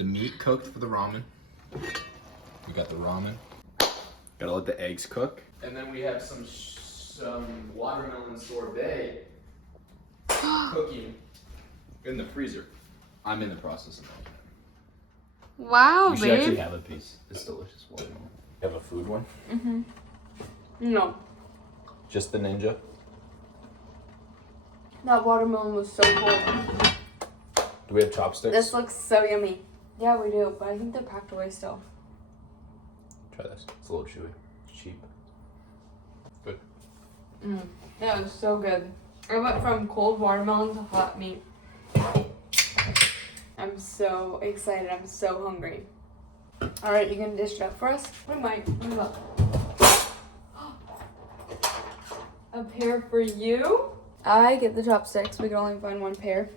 the meat cooked for the ramen. We got the ramen. Gotta let the eggs cook. And then we have some watermelon sorbet cooking in the freezer. I'm in the process of making it. Wow, you should actually have a piece. It's delicious watermelon. You have a food one? Mm-hmm. No. Just the Ninja? That watermelon was so cold. Do we have chopsticks? This looks so yummy. Yeah, we do, but I think they're packed away still. Try this. It's a little chewy. It's cheap. Good. That was so good. I went from cold watermelon to hot meat. I'm so excited. I'm so hungry. All right, you gonna dish it up for us? What about? A pair for you? I get the chopsticks. We can only find one pair.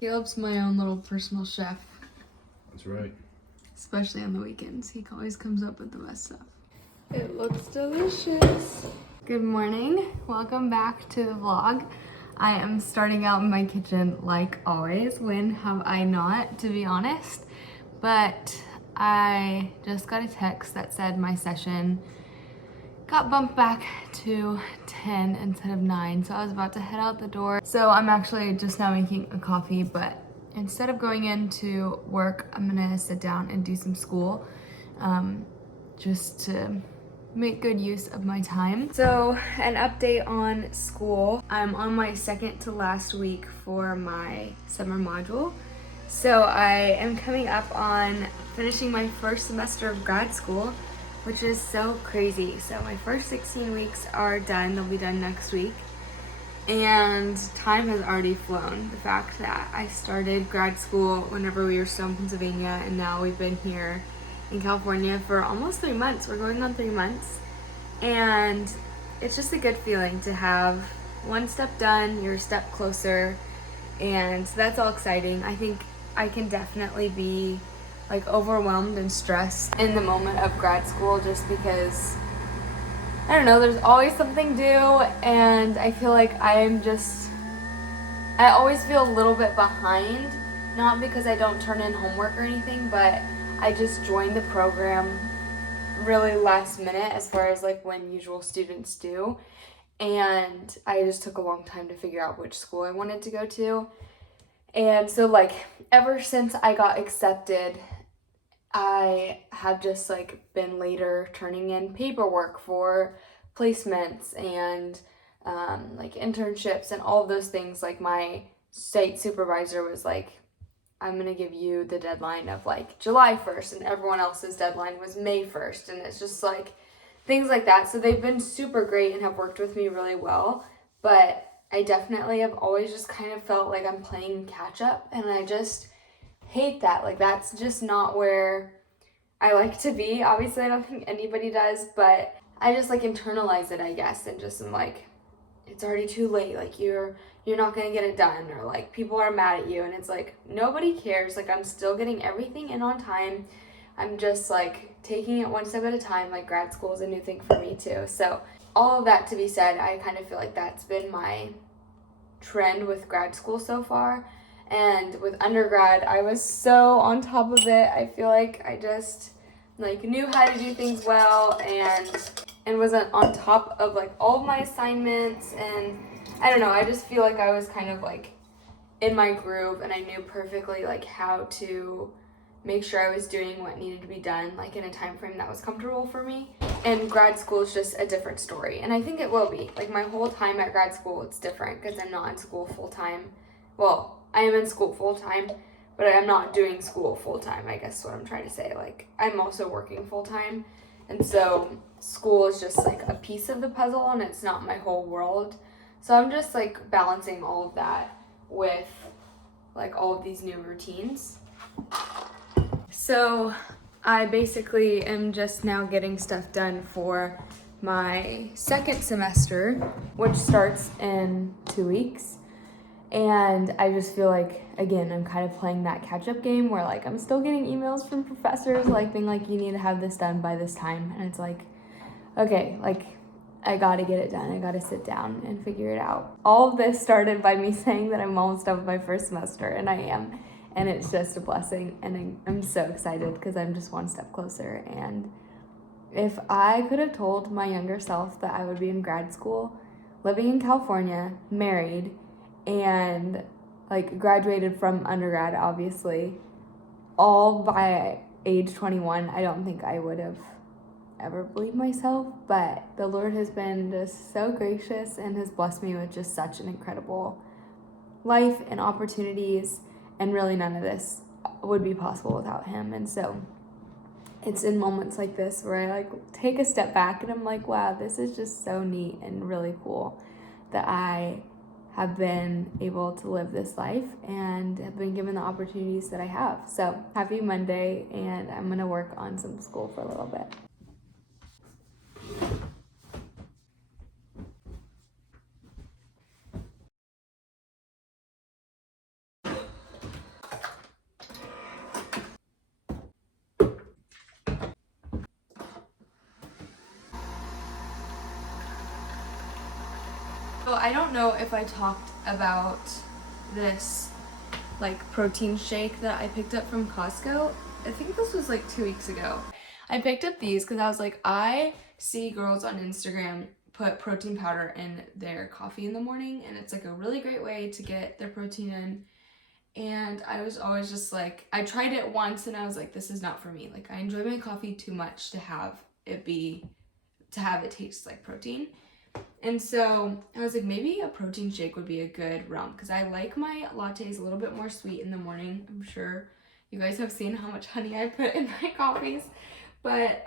Caleb's my own little personal chef. That's right. Especially on the weekends. He always comes up with the best stuff. It looks delicious. Good morning. Welcome back to the vlog. I am starting out in my kitchen like always. When have I not, to be honest? But I just got a text that said my session got bumped back to 10 instead of 9. So I was about to head out the door. So I'm actually just now making a coffee, but instead of going into work, I'm gonna sit down and do some school just to make good use of my time. So an update on school. I'm on my second to last week for my summer module. So I am coming up on finishing my first semester of grad school, which is so crazy. So my first 16 weeks are done. They'll be done next week. And time has already flown. The fact that I started grad school whenever we were still in Pennsylvania, and now we've been here in California for almost 3 months. We're going on 3 months. And it's just a good feeling to have one step done, you're a step closer. And so that's all exciting. I think I can definitely be like overwhelmed and stressed in the moment of grad school just because, I don't know, there's always something due, and I feel like I always feel a little bit behind, not because I don't turn in homework or anything, but I just joined the program really last minute as far as like when usual students do, and I just took a long time to figure out which school I wanted to go to. And so like ever since I got accepted, I have just like been later turning in paperwork for placements and like internships and all of those things. Like my site supervisor was like, I'm gonna give you the deadline of like July 1st, and everyone else's deadline was May 1st. And it's just like things like that. So they've been super great and have worked with me really well. But I definitely have always just kind of felt like I'm playing catch up, and I just hate that. Like that's just not where I like to be. Obviously, I don't think anybody does, but I just like internalize it, I guess, and just am like, it's already too late. Like you're not gonna get it done, or like people are mad at you, and it's like nobody cares. Like I'm still getting everything in on time. I'm just like taking it one step at a time. Like grad school is a new thing for me too. So all of that to be said, I kind of feel like that's been my trend with grad school so far. And with undergrad, I was so on top of it. I feel like I just like knew how to do things well and wasn't on top of like all of my assignments, and I don't know, I just feel like I was kind of like in my groove, and I knew perfectly like how to make sure I was doing what needed to be done like in a time frame that was comfortable for me. And grad school is just a different story, and I think it will be. Like my whole time at grad school, it's different because I'm not in school full time. Well, I am in school full time, but I'm not doing school full time, I guess is what I'm trying to say. Like I'm also working full time, and so school is just like a piece of the puzzle, and it's not my whole world. So I'm just like balancing all of that with like all of these new routines. So I basically am just now getting stuff done for my second semester, which starts in 2 weeks. And I just feel like, again, I'm kind of playing that catch-up game where like I'm still getting emails from professors like being like, you need to have this done by this time. And it's like, okay, like I gotta get it done. I gotta sit down and figure it out. All of this started by me saying that I'm almost done with my first semester, and I am. and it's just a blessing, and I'm so excited because I'm just one step closer. And if I could have told my younger self that I would be in grad school, living in California, married, and like graduated from undergrad, obviously, all by age 21, I don't think I would have ever believed myself. But the Lord has been just so gracious and has blessed me with just such an incredible life and opportunities, and really none of this would be possible without him. And so it's in moments like this where I like take a step back and I'm like, wow, this is just so neat and really cool that I have been able to live this life and have been given the opportunities that I have. So happy Monday, and I'm gonna work on some school for a little bit. So I don't know if I talked about this like protein shake that I picked up from Costco. I think this was like 2 weeks ago. I picked up these because I was like, I see girls on Instagram put protein powder in their coffee in the morning, and it's like a really great way to get their protein in. And I was always just like, I tried it once and I was like, this is not for me. Like, I enjoy my coffee too much to have it taste like protein. And so I was like, maybe a protein shake would be a good realm, because I like my lattes a little bit more sweet in the morning. I'm sure you guys have seen how much honey I put in my coffees. But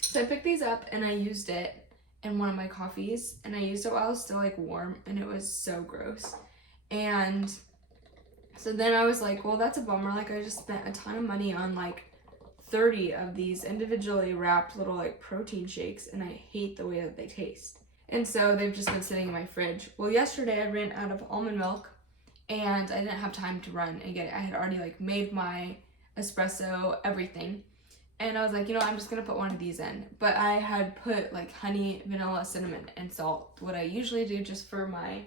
so I picked these up and I used it in one of my coffees, and I used it while it was still like warm, and it was so gross. And so then I was like, well, that's a bummer. Like, I just spent a ton of money on like 30 of these individually wrapped little like protein shakes, and I hate the way that they taste. And so they've just been sitting in my fridge. Well, yesterday I ran out of almond milk, and I didn't have time to run and get it. I had already like made my espresso, everything. And I was like, you know, I'm just gonna put one of these in. But I had put like honey, vanilla, cinnamon, and salt, what I usually do just for my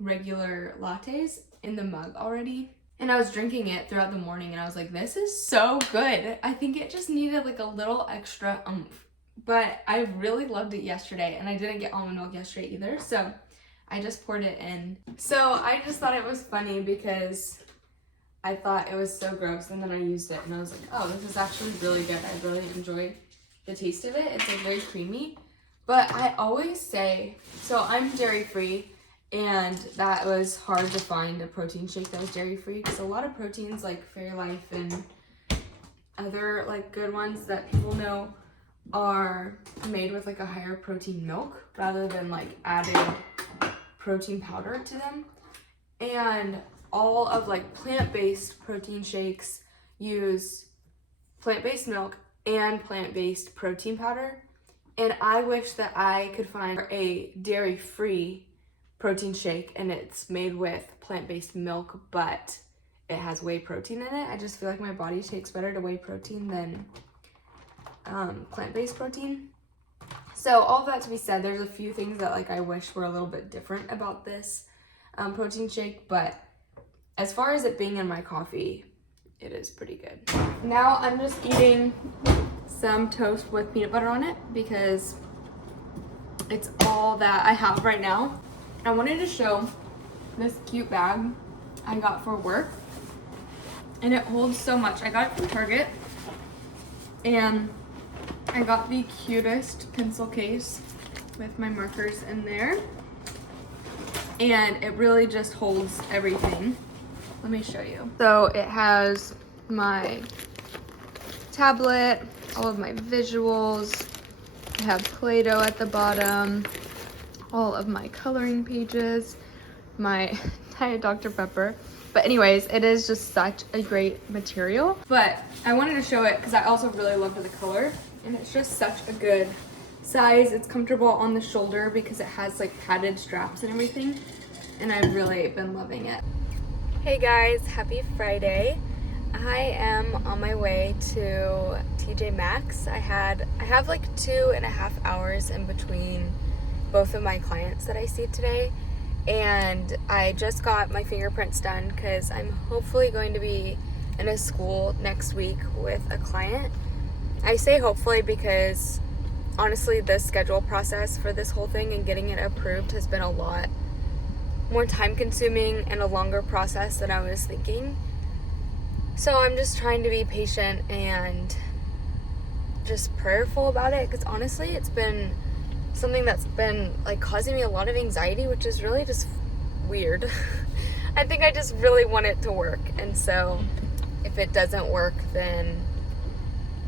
regular lattes, in the mug already. And I was drinking it throughout the morning, and I was like, this is so good. I think it just needed like a little extra oomph. But I really loved it yesterday, and I didn't get almond milk yesterday either, so I just poured it in. So I just thought it was funny because I thought it was so gross, and then I used it and I was like, oh, this is actually really good. I really enjoyed the taste of it. It's like very creamy. But I always say, so I'm dairy free, and that was hard to find a protein shake that was dairy free, because a lot of proteins like Fairlife and other like good ones that people know are made with like a higher protein milk rather than like adding protein powder to them. And all of like plant-based protein shakes use plant-based milk and plant-based protein powder. And I wish that I could find a dairy-free protein shake and it's made with plant-based milk, but it has whey protein in it. I just feel like my body takes better to whey protein than plant-based protein. So all of that to be said, there's a few things that like I wish were a little bit different about this protein shake, but as far as it being in my coffee, it is pretty good. Now I'm just eating some toast with peanut butter on it because it's all that I have right now. I wanted to show this cute bag I got for work, and it holds so much. I got it from Target, and I got the cutest pencil case with my markers in there, and it really just holds everything. Let me show you. So it has my tablet, all of my visuals. I have Play-Doh at the bottom, all of my coloring pages, my Diet Dr. Pepper. But anyways, it is just such a great material. But I wanted to show it because I also really loved the color, and it's just such a good size. It's comfortable on the shoulder because it has like padded straps and everything, and I've really been loving it. Hey guys, happy Friday. I am on my way to TJ Maxx. I have like 2.5 hours in between both of my clients that I see today, and I just got my fingerprints done because I'm hopefully going to be in a school next week with a client. I say hopefully because honestly the schedule process for this whole thing and getting it approved has been a lot more time consuming and a longer process than I was thinking. So I'm just trying to be patient and just prayerful about it, because honestly it's been something that's been like causing me a lot of anxiety, which is really just weird. I think I just really want it to work, and so if it doesn't work, then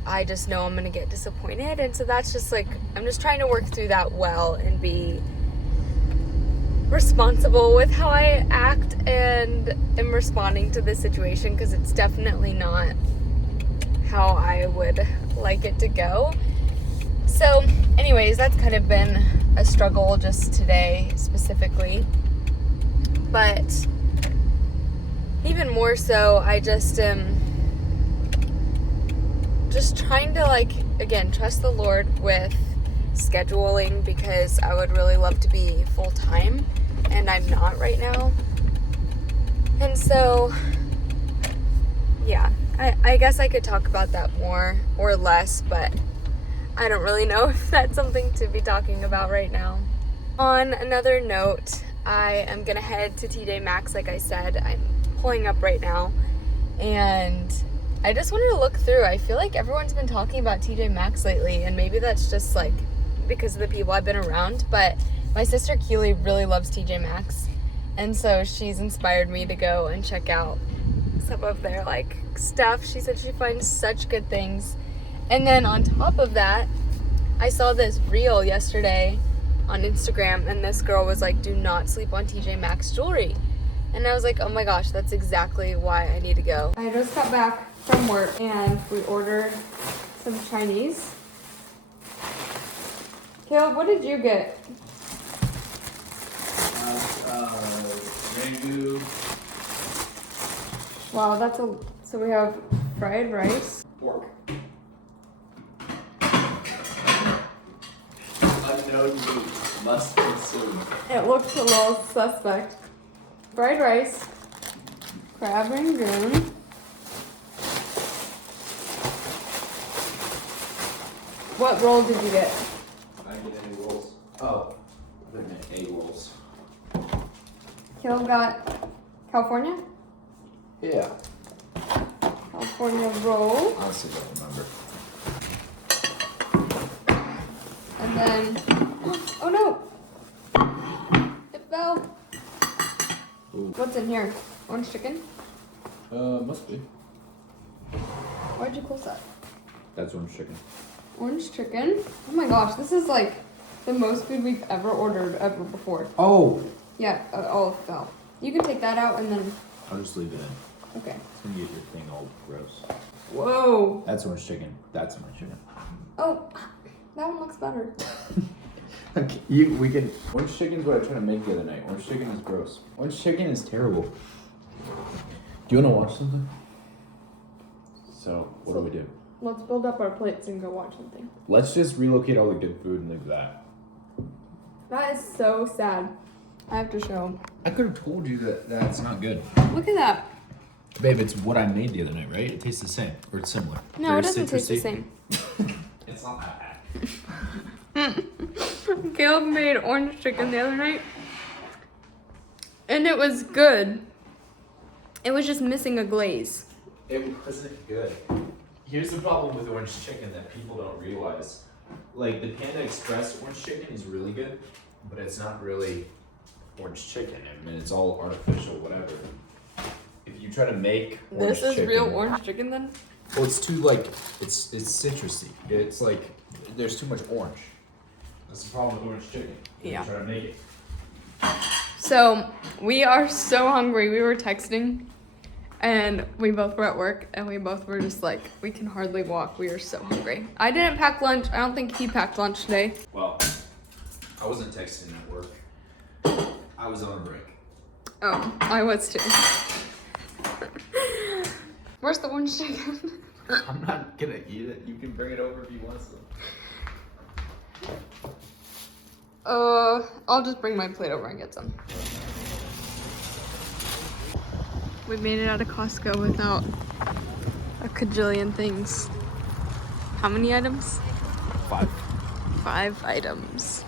I just know I'm gonna get disappointed. And so that's just like, I'm just trying to work through that well and be responsible with how I act and am responding to this situation, because it's definitely not how I would like it to go. So anyways, that's kind of been a struggle just today specifically. But even more so, I just am just trying to, like, again, trust the Lord with scheduling, because I would really love to be full-time and I'm not right now. And so yeah, I guess I could talk about that more or less, but I don't really know if that's something to be talking about right now. On another note, I am gonna head to TJ Maxx. Like I said, I'm pulling up right now, and I just wanted to look through. I feel like everyone's been talking about TJ Maxx lately, and maybe that's just like because of the people I've been around, but my sister Keely really loves TJ Maxx, and so she's inspired me to go and check out some of their like stuff. She said she finds such good things. And then on top of that, I saw this reel yesterday on Instagram, and this girl was like, do not sleep on TJ Maxx jewelry. And I was like, oh my gosh, that's exactly why I need to go. I just got back from work and we ordered some Chinese. Caleb, what did you get? Mango. Wow, so we have fried rice. Pork. Unknown meat. Must consume. It looks a little suspect. Fried rice, crab rangoon, what roll did you get? I didn't get any rolls. Oh, I didn't get egg rolls. Caleb got California? Yeah. California roll. Honestly, don't remember. And then, oh no! It fell. Ooh. What's in here? Orange chicken? Must be. Why'd you close that? That's orange chicken. Orange chicken? Oh my gosh, this is like the most food we've ever ordered ever before. Oh! Yeah, all fell. You can take that out and then... I'll just leave it in. Okay. It's gonna get your thing all gross. Whoa! That's orange chicken. That's orange chicken. Oh, that one looks better. Okay, we can. Orange chicken's what I tried to make the other night. Orange chicken is gross. Orange chicken is terrible. Do you want to watch something? So, what do we do? Let's build up our plates and go watch something. Let's just relocate all the good food and leave that. That is so sad. I have to show. I could have told you that that's not good. Look at that. Babe, it's what I made the other night, right? It tastes the same, or it's similar. No, Very it doesn't taste the citrusy. same. It's not that Mm. Caleb made orange chicken the other night, and it was good. It was just missing a glaze. It wasn't good. Here's the problem with orange chicken that people don't realize. Like, the Panda Express orange chicken is really good, but it's not really orange chicken. I mean, it's all artificial, whatever. If you try to make orange This is chicken, real orange chicken then? well, it's too, like, it's citrusy. It's like, there's too much orange. That's the problem with orange chicken. Yeah. You try to make it. So we are so hungry. We were texting and we both were at work and we both were just like, we can hardly walk. We are so hungry. I didn't pack lunch. I don't think he packed lunch today. Well, I wasn't texting at work. I was on a break. Oh, I was too. Where's the orange chicken? I'm not gonna eat it. You can bring it over if you want some. I'll just bring my plate over and get some. We made it out of Costco without a cajillion things. How many items? 5. 5 items.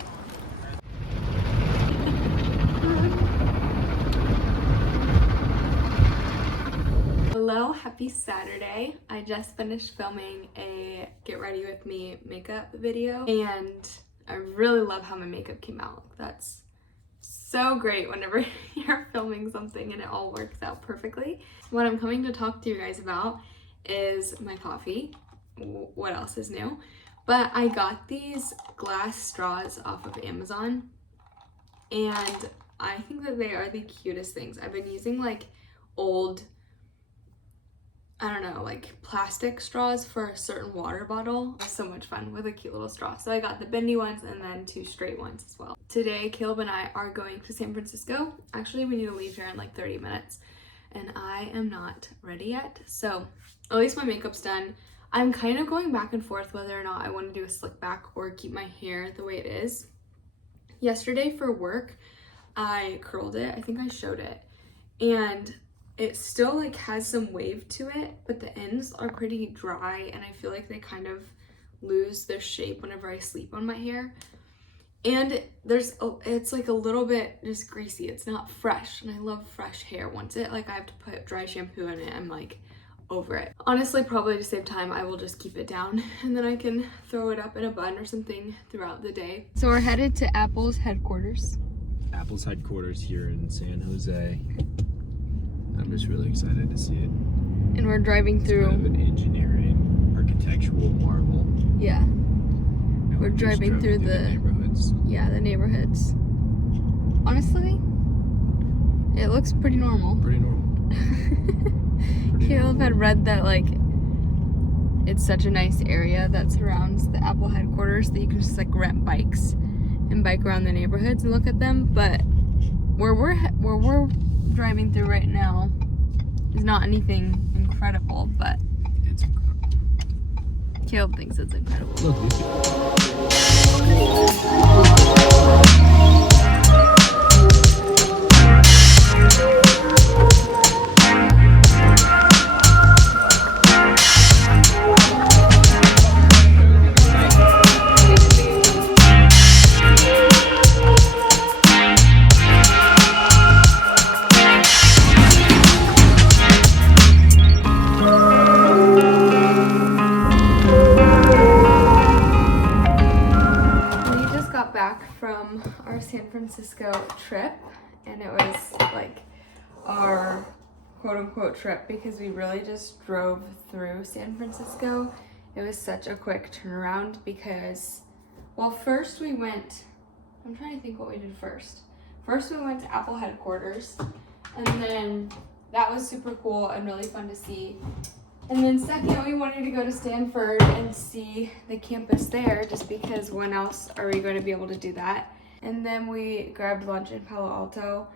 Hello, happy Saturday. I just finished filming a get ready with me makeup video and I really love how my makeup came out. That's so great whenever you're filming something and it all works out perfectly. What I'm coming to talk to you guys about is my coffee. What else is new? But I got these glass straws off of Amazon and I think that they are the cutest things. I've been using like old, I don't know, like plastic straws for a certain water bottle. It's so much fun with a cute little straw. So I got the bendy ones and then 2 straight ones as well. Today, Caleb and I are going to San Francisco. Actually, we need to leave here in like 30 minutes and I am not ready yet. So at least my makeup's done. I'm kind of going back and forth whether or not I want to do a slick back or keep my hair the way it is. Yesterday for work, I curled it. I think I showed it. And it still like has some wave to it, but the ends are pretty dry and I feel like they kind of lose their shape whenever I sleep on my hair. And it's like a little bit just greasy. It's not fresh and I love fresh hair. Once I have to put dry shampoo in it, I'm like over it. Honestly, probably to save time, I will just keep it down and then I can throw it up in a bun or something throughout the day. So we're headed to Apple's headquarters. Apple's headquarters here in San Jose. I'm just really excited to see it. And we're driving through. It's kind of an engineering, architectural marvel. Yeah. And We're driving through the neighborhoods. Yeah, the neighborhoods. Honestly, it looks pretty normal. Pretty normal. Caleb had read that like it's such a nice area that surrounds the Apple headquarters that you can just like rent bikes and bike around the neighborhoods and look at them. But where we're driving through right now is not anything incredible, but It's incredible. Caleb thinks it's incredible. Look, from our San Francisco trip, and it was like our quote-unquote trip because we really just drove through San Francisco. It was such a quick turnaround because, well, first we went, I'm trying to think what we did first. First we went to Apple headquarters, and then that was super cool and really fun to see. And then second, we wanted to go to Stanford and see the campus there just because when else are we going to be able to do that? And then we grabbed lunch in Palo Alto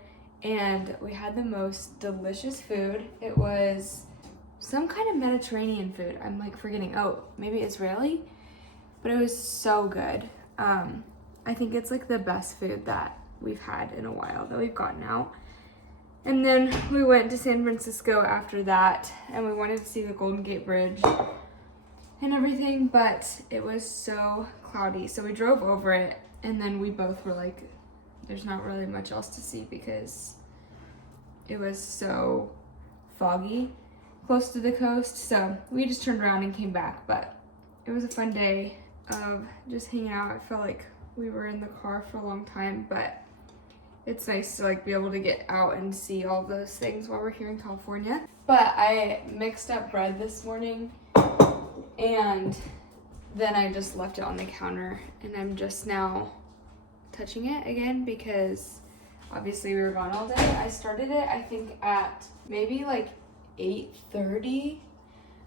and we had the most delicious food. It was some kind of Mediterranean food. I'm like forgetting, maybe Israeli? But it was so good. I think it's like the best food that we've had in a while that we've gotten out. And then we went to San Francisco after that, and we wanted to see the Golden Gate Bridge and everything, but it was so cloudy. So we drove over it, and then we both were like, there's not really much else to see because it was so foggy close to the coast. So we just turned around and came back, but it was a fun day of just hanging out. I felt like we were in the car for a long time, but it's nice to like be able to get out and see all those things while we're here in California. But I mixed up bread this morning and then I just left it on the counter and I'm just now touching it again because obviously we were gone all day. I started it I think at maybe like 8:30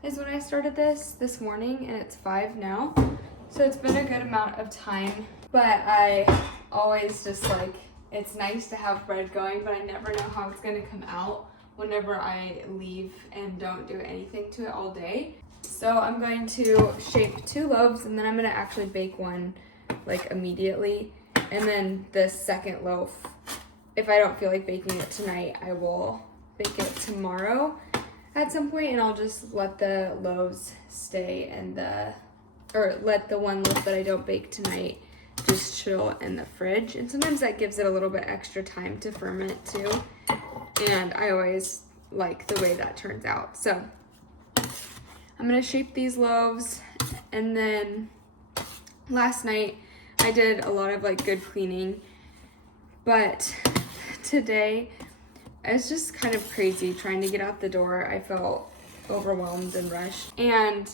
is when I started this morning and it's 5 now. So it's been a good amount of time, but I always just like, it's nice to have bread going, but I never know how it's gonna come out whenever I leave and don't do anything to it all day. So I'm going to shape 2 loaves and then I'm gonna actually bake one like immediately. And then the second loaf, if I don't feel like baking it tonight, I will bake it tomorrow at some point, and I'll just let the loaves stay in let the one loaf that I don't bake tonight just chill in the fridge. And sometimes that gives it a little bit extra time to ferment too. And I always like the way that turns out. So I'm gonna shape these loaves, and then last night I did a lot of like good cleaning, but today it's just kind of crazy trying to get out the door. I felt overwhelmed and rushed, and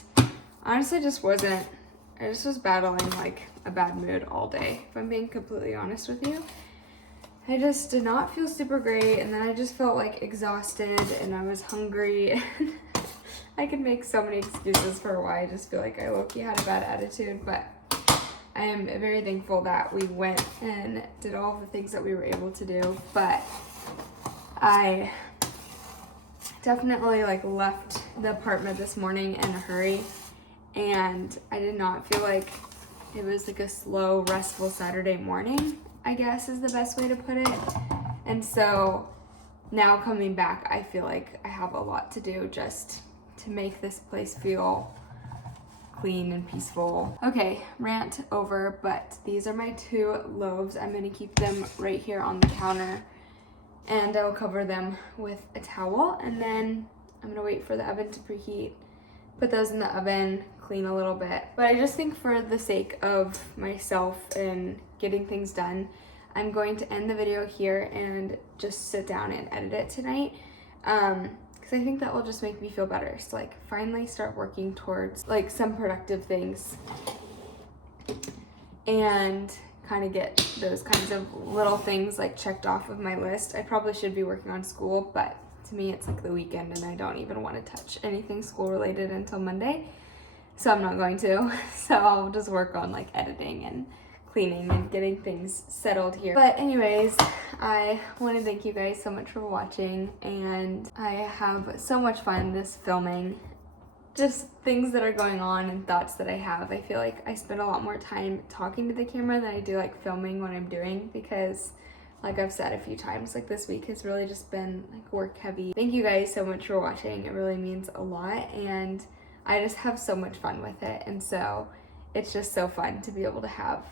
honestly I just was battling like a bad mood all day, if I'm being completely honest with you. I just did not feel super great, and then I just felt like exhausted, and I was hungry. I could make so many excuses for why I just feel like I low-key had a bad attitude, but I am very thankful that we went and did all the things that we were able to do. But I definitely like left the apartment this morning in a hurry, and I did not feel like it was like a slow, restful Saturday morning, I guess is the best way to put it. And so now coming back, I feel like I have a lot to do just to make this place feel clean and peaceful. Okay, rant over, but these are my 2 loaves. I'm gonna keep them right here on the counter, and I'll cover them with a towel, and then I'm gonna wait for the oven to preheat, put those in the oven, clean a little bit. But I just think for the sake of myself and getting things done, I'm going to end the video here and just sit down and edit it tonight. Because I think that will just make me feel better. So like finally start working towards like some productive things and kind of get those kinds of little things like checked off of my list. I probably should be working on school, but to me it's like the weekend and I don't even want to touch anything school related until Monday. So I'm not going to. So I'll just work on like editing and cleaning and getting things settled here. But anyways, I want to thank you guys so much for watching, and I have so much fun this filming. Just things that are going on and thoughts that I have. I feel like I spend a lot more time talking to the camera than I do like filming what I'm doing, because like I've said a few times, like this week has really just been like work heavy. Thank you guys so much for watching. It really means a lot, and I just have so much fun with it. And so it's just so fun to be able to have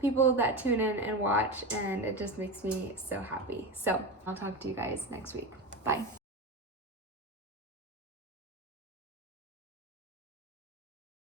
people that tune in and watch, and it just makes me so happy. So I'll talk to you guys next week. Bye.